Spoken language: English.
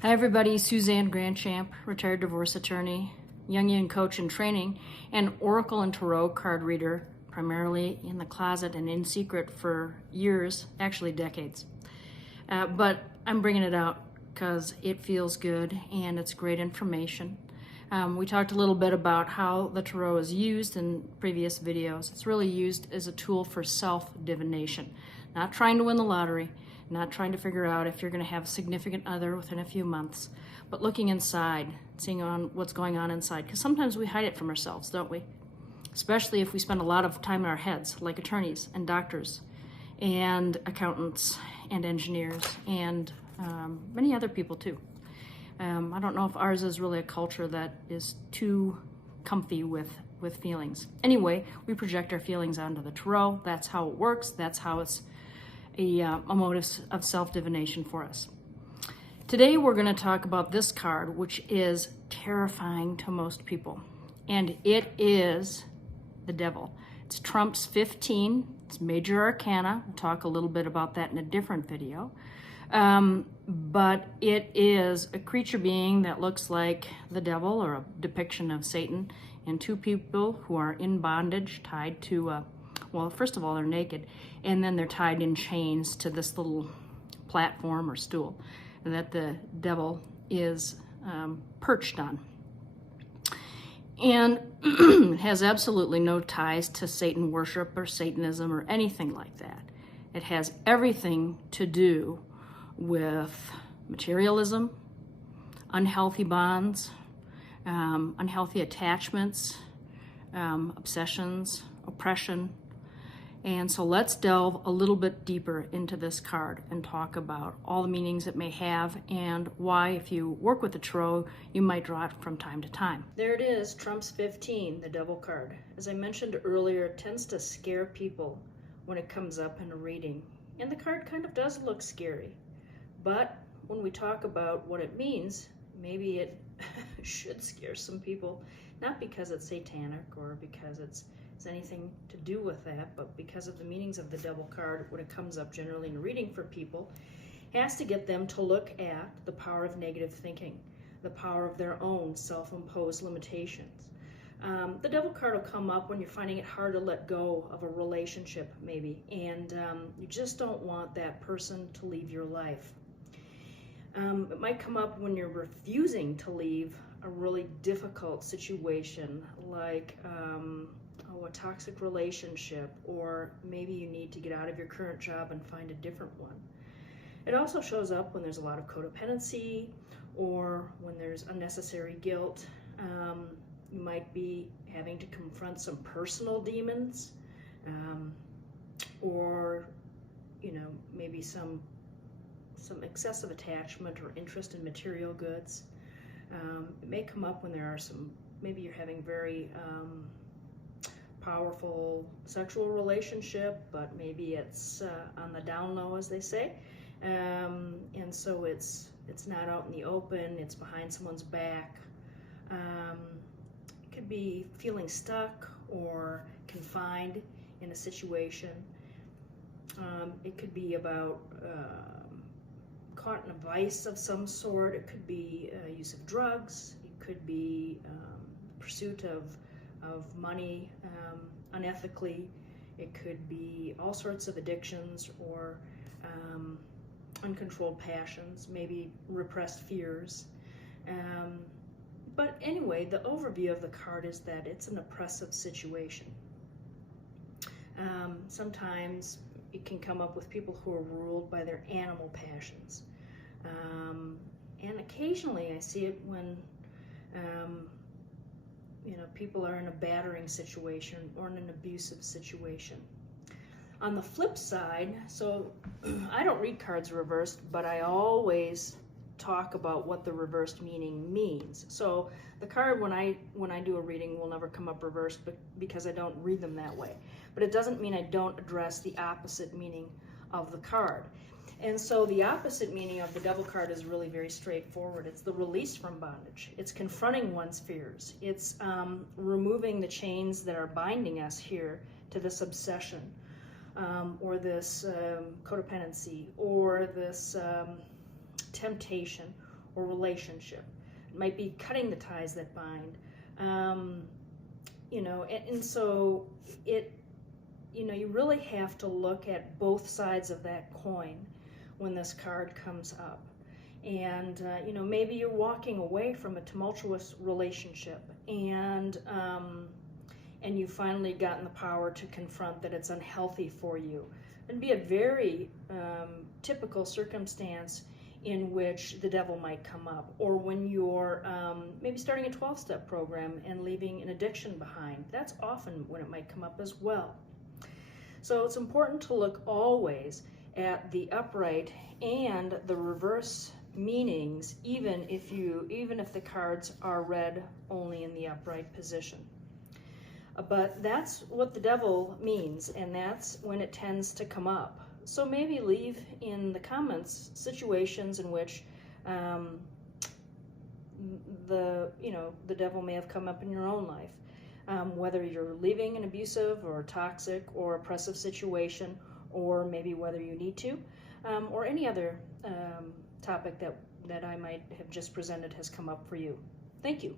Hi everybody, Suzanne Grandchamp, retired divorce attorney, Jungian coach in training, and Oracle and Tarot card reader, primarily in the closet and in secret for years, actually decades. But I'm bringing it out because it feels good and it's great information. We talked a little bit about how the Tarot is used in previous videos. It's really used as a tool for self-divination, not trying to win the lottery, not trying to figure out if you're going to have a significant other within a few months, but looking inside, seeing on what's going on inside, because sometimes we hide it from ourselves, don't we? Especially if we spend a lot of time in our heads, like attorneys and doctors and accountants and engineers and many other people too. I don't know if ours is really a culture that is too comfy with feelings. Anyway, we project our feelings onto the Tarot. That's how it works. That's how it's a motive of self-divination for us. Today we're going to talk about this card, which is terrifying to most people, and it is the Devil. It's Trump's 15. It's major arcana. We'll talk a little bit about that in a different video. But it is a creature being that looks like the devil, or a depiction of Satan, and two people who are in bondage, tied to well, first of all, they're naked, and then they're tied in chains to this little platform or stool that the devil is perched on. And it has absolutely no ties to Satan worship or Satanism or anything like that. It has everything to do with materialism, unhealthy bonds, unhealthy attachments, obsessions, oppression. And so let's delve a little bit deeper into this card and talk about all the meanings it may have and why, if you work with the Tarot, you might draw it from time to time. There it is, Trump's 15, the Devil card. As I mentioned earlier, it tends to scare people when it comes up in a reading. And the card kind of does look scary. But when we talk about what it means, maybe it should scare some people, not because it's satanic or because it's anything to do with that, but because of the meanings of the Devil card when it comes up generally in a reading for people, has to get them to look at the power of negative thinking, the power of their own self-imposed limitations. The Devil card will come up when you're finding it hard to let go of a relationship, maybe, and you just don't want that person to leave your life. It might come up when you're refusing to leave a really difficult situation, like a toxic relationship, or maybe you need to get out of your current job and find a different one. It also shows up when there's a lot of codependency or when there's unnecessary guilt. You might be having to confront some personal demons, or maybe some excessive attachment or interest in material goods. It may come up when there are maybe you're having very powerful sexual relationship, but maybe it's on the down low, as they say, and so it's not out in the open, it's behind someone's back. It could be feeling stuck or confined in a situation. It could be about caught in a vice of some sort. It could be use of drugs. It could be pursuit of money unethically. It could be all sorts of addictions or uncontrolled passions, maybe repressed fears. But anyway, the overview of the card is that it's an oppressive situation. Sometimes it can come up with people who are ruled by their animal passions. And occasionally I see it when people are in a battering situation or in an abusive situation. On the flip side, so I don't read cards reversed, but I always talk about what the reversed meaning means. So the card, when I do a reading, will never come up reversed, but because I don't read them that way. But it doesn't mean I don't address the opposite meaning of the card. And so the opposite meaning of the Devil card is really very straightforward. It's the release from bondage. It's confronting one's fears. It's removing the chains that are binding us here to this obsession, or this codependency, or this temptation, or relationship. It might be cutting the ties that bind. And so you really have to look at both sides of that coin when this card comes up. And, maybe you're walking away from a tumultuous relationship and you've finally gotten the power to confront that it's unhealthy for you. It'd be a very typical circumstance in which the devil might come up, or when you're maybe starting a 12-step program and leaving an addiction behind. That's often when it might come up as well. So it's important to look always at the upright and the reverse meanings, even if the cards are read only in the upright position. But that's what the devil means, and that's when it tends to come up. So maybe leave in the comments situations in which the devil may have come up in your own life, whether you're leaving an abusive or toxic or oppressive situation, or maybe whether you need to, or any other topic that I might have just presented has come up for you. Thank you.